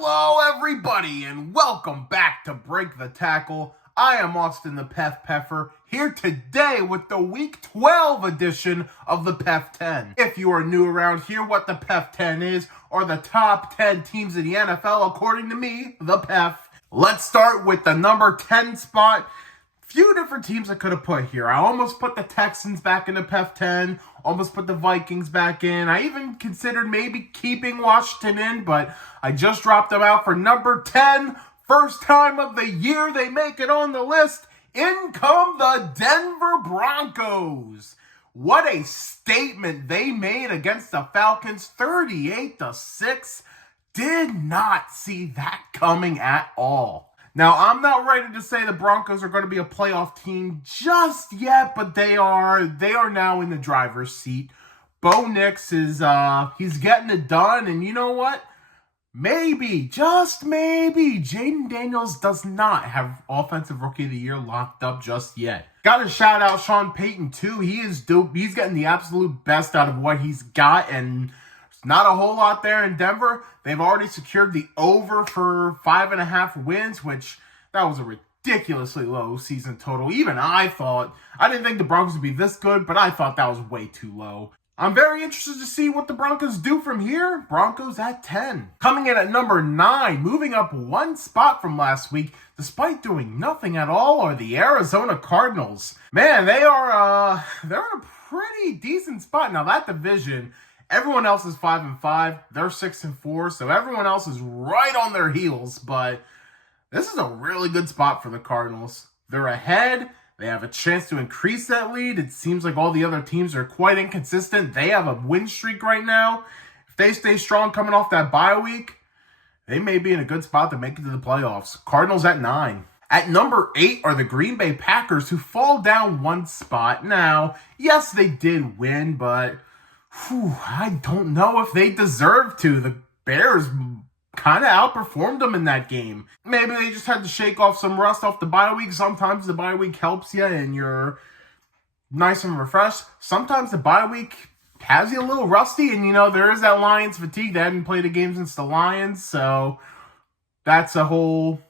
Hello, everybody, and welcome back to Break the Tackle. I am Austin the PEF Peffer, here today with the Week 12 edition of the PEF 10. If you are new around here, what the PEF 10 is, are the top 10 teams in the NFL, according to me, the PEF. Let's start with the number 10 spot. Few different teams I could have put here. I almost put the Texans back in the PEF 10, almost put the Vikings back in. I even considered maybe keeping Washington in, but I just dropped them out for number 10. First time of the year they make it on the list. In come the Denver Broncos. What a statement they made against the Falcons, 38-6. Did not see that coming at all. Now, I'm not ready to say the Broncos are going to be a playoff team just yet, but they are now in the driver's seat. Bo Nix is he's getting it done, and you know what? Maybe, just maybe, Jaden Daniels does not have Offensive Rookie of the Year locked up just yet. Got to shout out Sean Payton, too. He is dope. He's getting the absolute best out of what he's got, and there's not a whole lot there in Denver. They've already secured the over for 5.5 wins, which that was a ridiculously low season total. Even I didn't think the Broncos would be this good, but I thought that was way too low. I'm very interested to see what the Broncos do from here. Broncos at 10. Coming in at number 9, moving up one spot from last week, despite doing nothing at all, are the Arizona Cardinals. Man, they're in a pretty decent spot. Now, that division, everyone else is 5-5. They're 6-4, so everyone else is right on their heels. But this is a really good spot for the Cardinals. They're ahead. They have a chance to increase that lead. It seems like all the other teams are quite inconsistent. They have a win streak right now. If they stay strong coming off that bye week, they may be in a good spot to make it to the playoffs. Cardinals at 9. At number 8 are the Green Bay Packers, who fall down one spot. Now, yes, they did win, but I don't know if they deserve to. The Bears kind of outperformed them in that game. Maybe they just had to shake off some rust off the bye week. Sometimes the bye week helps you and you're nice and refreshed. Sometimes the bye week has you a little rusty, and there is that Lions fatigue. They hadn't played a game since the Lions, so that's a whole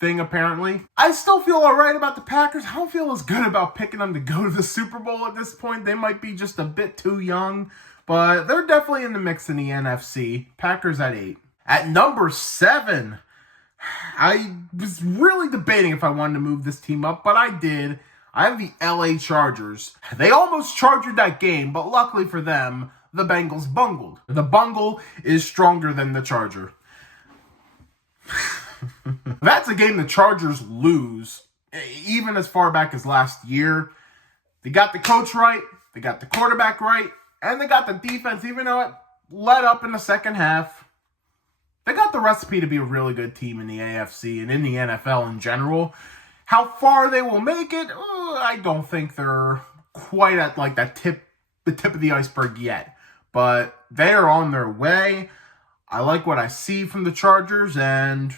thing apparently. I still feel alright about the Packers. I don't feel as good about picking them to go to the Super Bowl at this point. They might be just a bit too young, but they're definitely in the mix in the NFC. Packers at 8. At number 7, I was really debating if I wanted to move this team up, but I did. I have the LA Chargers. They almost chargered that game, but luckily for them, the Bengals bungled. The bungle is stronger than the Charger. That's a game the Chargers lose, even as far back as last year. They got the coach right, they got the quarterback right, and they got the defense, even though it let up in the second half. They got the recipe to be a really good team in the AFC and in the NFL in general. How far they will make it, I don't think they're quite at like the tip of the iceberg yet. But they are on their way. I like what I see from the Chargers, and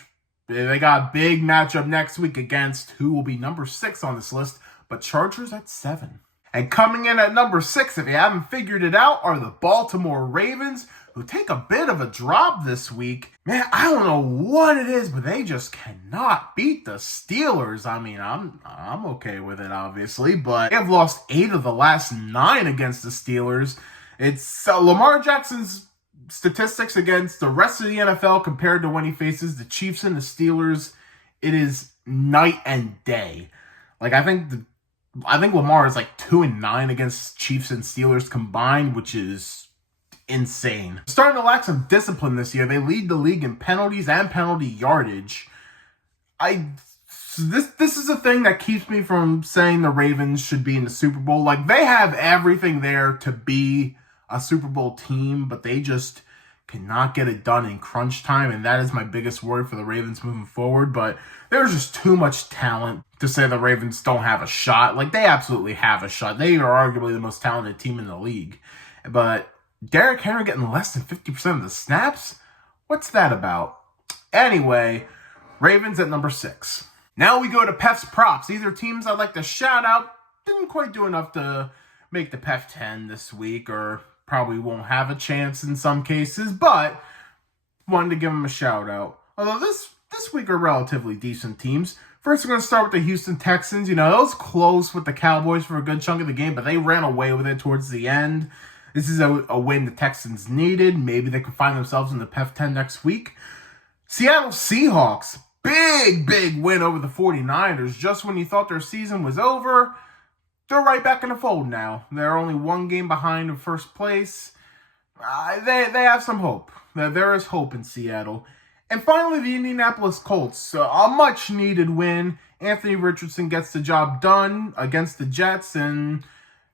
they got a big matchup next week against who will be number 6 on this list, but Chargers at 7. And coming in at number 6, if you haven't figured it out, are the Baltimore Ravens, who take a bit of a drop this week. Man, I don't know what it is, but they just cannot beat the Steelers. I mean, I'm okay with it, obviously, but they have lost 8 of the last 9 against the Steelers. It's Lamar Jackson's statistics against the rest of the NFL compared to when he faces the Chiefs and the Steelers. It is night and day. Like, I think Lamar is like 2-9 against Chiefs and Steelers combined, which is insane. Starting to lack some discipline this year. They lead the league in penalties and penalty yardage. This is a thing that keeps me from saying the Ravens should be in the Super Bowl. Like, they have everything there to be a Super Bowl team, but they just cannot get it done in crunch time, and that is my biggest worry for the Ravens moving forward. But there's just too much talent to say the Ravens don't have a shot. Like, they absolutely have a shot. They are arguably the most talented team in the league. But Derrick Henry getting less than 50% of the snaps? What's that about? Anyway, Ravens at number 6. Now we go to PEF's props. These are teams I'd like to shout out. Didn't quite do enough to make the PEF 10 this week, or probably won't have a chance in some cases, but wanted to give them a shout out. Although this week are relatively decent teams. First, we're going to start with the Houston Texans. You know, it was close with the Cowboys for a good chunk of the game, but they ran away with it towards the end. This is a win the Texans needed. Maybe they can find themselves in the PEF 10 next week. Seattle Seahawks, big win over the 49ers. Just when you thought their season was over, they're right back in the fold now. They're only one game behind in first place. They have some hope. There is hope in Seattle. And finally, the Indianapolis Colts. A much-needed win. Anthony Richardson gets the job done against the Jets. And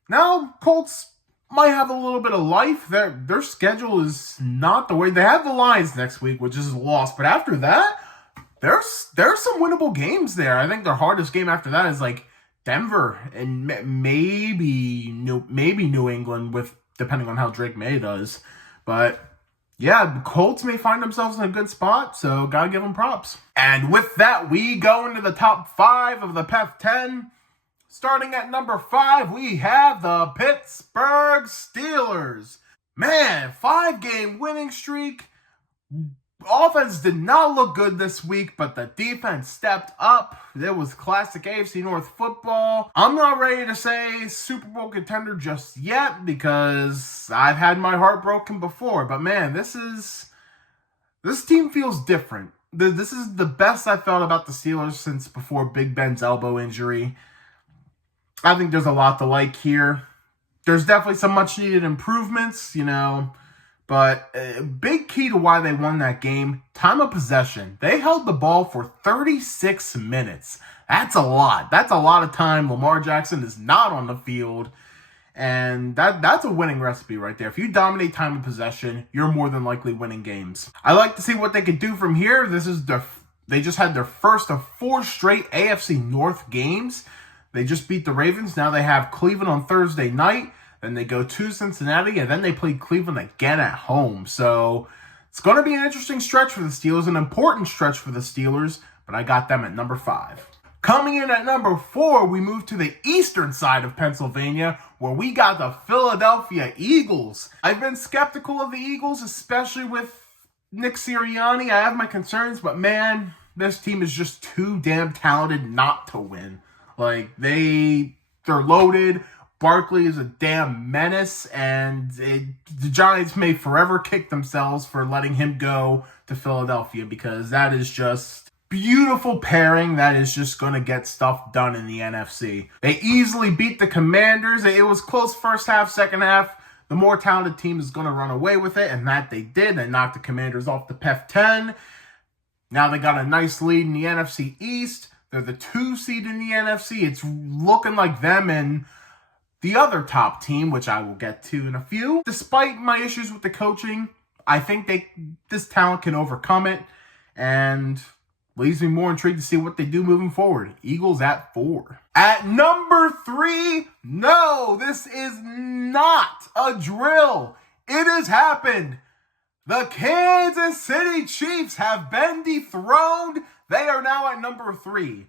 now Colts might have a little bit of life. Their schedule is not the way. They have the Lions next week, which is a loss. But after that, there's some winnable games there. I think their hardest game after that is like Denver and maybe New England, with depending on how Drake May does. But yeah, the Colts may find themselves in a good spot, so gotta give them props. And with that, we go into the top 5 of the PEF 10. Starting at number 5, we have the Pittsburgh Steelers. Man, 5-game winning streak. Offense did not look good this week, but the defense stepped up. It was classic AFC North football. I'm not ready to say Super Bowl contender just yet because I've had my heart broken before. But man, this team feels different. This is the best I felt about the Steelers since before Big Ben's elbow injury. I think there's a lot to like here. There's definitely some much needed improvements, you know. But a big key to why they won that game, time of possession. They held the ball for 36 minutes. That's a lot. That's a lot of time. Lamar Jackson is not on the field. And that's a winning recipe right there. If you dominate time of possession, you're more than likely winning games. I like to see what they can do from here. They just had their first of 4 straight AFC North games. They just beat the Ravens. Now they have Cleveland on Thursday night. Then they go to Cincinnati, and then they play Cleveland again at home. So it's going to be an interesting stretch for the Steelers, an important stretch for the Steelers, but I got them at number 5. Coming in at number 4, we move to the eastern side of Pennsylvania, where we got the Philadelphia Eagles. I've been skeptical of the Eagles, especially with Nick Sirianni. I have my concerns, but man, this team is just too damn talented not to win. Like, they're loaded. Barkley is a damn menace, and the Giants may forever kick themselves for letting him go to Philadelphia, because that is just beautiful pairing that is just going to get stuff done in the NFC. They easily beat the Commanders. It was close first half, second half. The more talented team is going to run away with it, and that they did. They knocked the Commanders off the PEF 10. Now they got a nice lead in the NFC East. They're the 2 seed in the NFC. It's looking like them and the other top team, which I will get to in a few. Despite my issues with the coaching, I think this talent can overcome it, and leaves me more intrigued to see what they do moving forward. Eagles at 4. At number 3, no, this is not a drill. It has happened. The Kansas City Chiefs have been dethroned. They are now at number 3.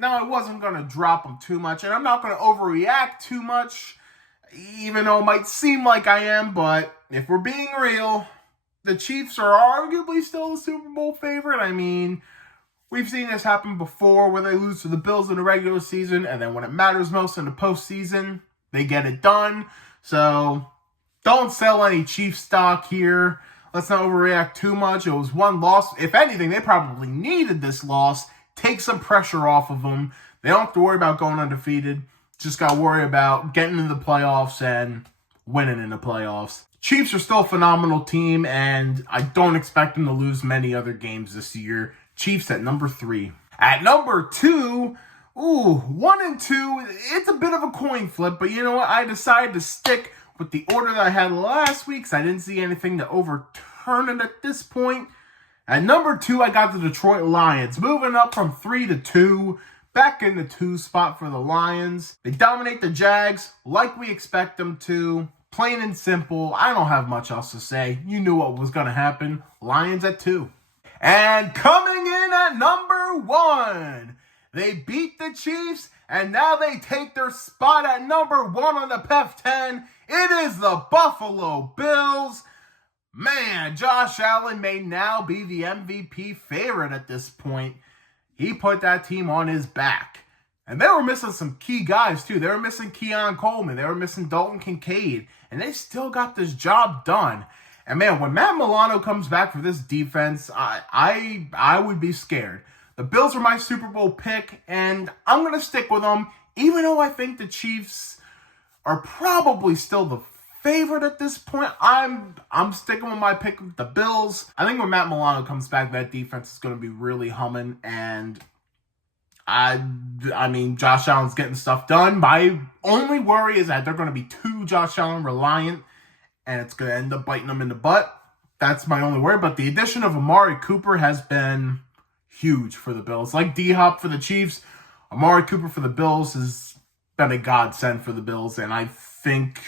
Now, I wasn't going to drop them too much, and I'm not going to overreact too much, even though it might seem like I am, but if we're being real, the Chiefs are arguably still the Super Bowl favorite. I mean, we've seen this happen before where they lose to the Bills in the regular season, and then when it matters most in the postseason, they get it done. So, don't sell any Chiefs stock here. Let's not overreact too much. It was one loss. If anything, they probably needed this loss. Take some pressure off of them. They don't have to worry about going undefeated. Just got to worry about getting into the playoffs and winning in the playoffs. Chiefs are still a phenomenal team, and I don't expect them to lose many other games this year. Chiefs at number 3. At number 2, 1 and 2, it's a bit of a coin flip, but you know what? I decided to stick with the order that I had last week, because I didn't see anything to overturn it at this point. At number 2, I got the Detroit Lions, moving up from 3 to 2, back in the 2 spot for the Lions. They dominate the Jags like we expect them to. Plain and simple. I don't have much else to say. You knew what was going to happen. Lions at 2. And coming in at number 1, they beat the Chiefs, and now they take their spot at number 1 on the PEF 10. It is the Buffalo Bills. Man, Josh Allen may now be the MVP favorite at this point. He put that team on his back. And they were missing some key guys, too. They were missing Keon Coleman. They were missing Dalton Kincaid. And they still got this job done. And, man, when Matt Milano comes back for this defense, I would be scared. The Bills are my Super Bowl pick, and I'm going to stick with them, even though I think the Chiefs are probably still the favorite at this point. I'm sticking with my pick with the Bills. I think when Matt Milano comes back, that defense is going to be really humming, and I mean, Josh Allen's getting stuff done. My only worry is that they're going to be too Josh Allen reliant, and it's going to end up biting them in the butt. That's my only worry. But the addition of Amari Cooper has been huge for the Bills. Like D-Hop for the Chiefs, Amari Cooper for the Bills has been a godsend for the Bills. And I think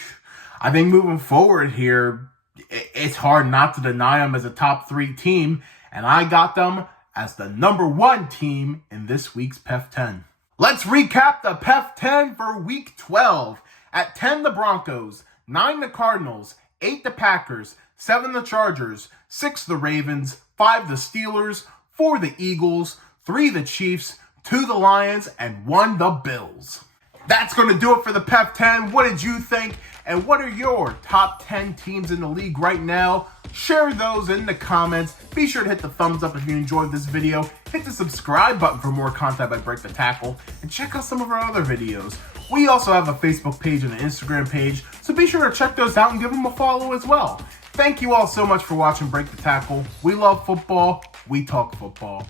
moving forward here, it's hard not to deny them as a top 3 team. And I got them as the number 1 team in this week's PEF 10. Let's recap the PEF 10 for week 12. At 10, the Broncos. 9, the Cardinals. 8, the Packers. 7, the Chargers. 6, the Ravens. 5, the Steelers. 4, the Eagles. 3, the Chiefs. 2, the Lions. And 1, the Bills. That's going to do it for the PEF 10. What did you think? And what are your top 10 teams in the league right now? Share those in the comments. Be sure to hit the thumbs up if you enjoyed this video. Hit the subscribe button for more content by Break the Tackle. And check out some of our other videos. We also have a Facebook page and an Instagram page, so be sure to check those out and give them a follow as well. Thank you all so much for watching Break the Tackle. We love football. We talk football.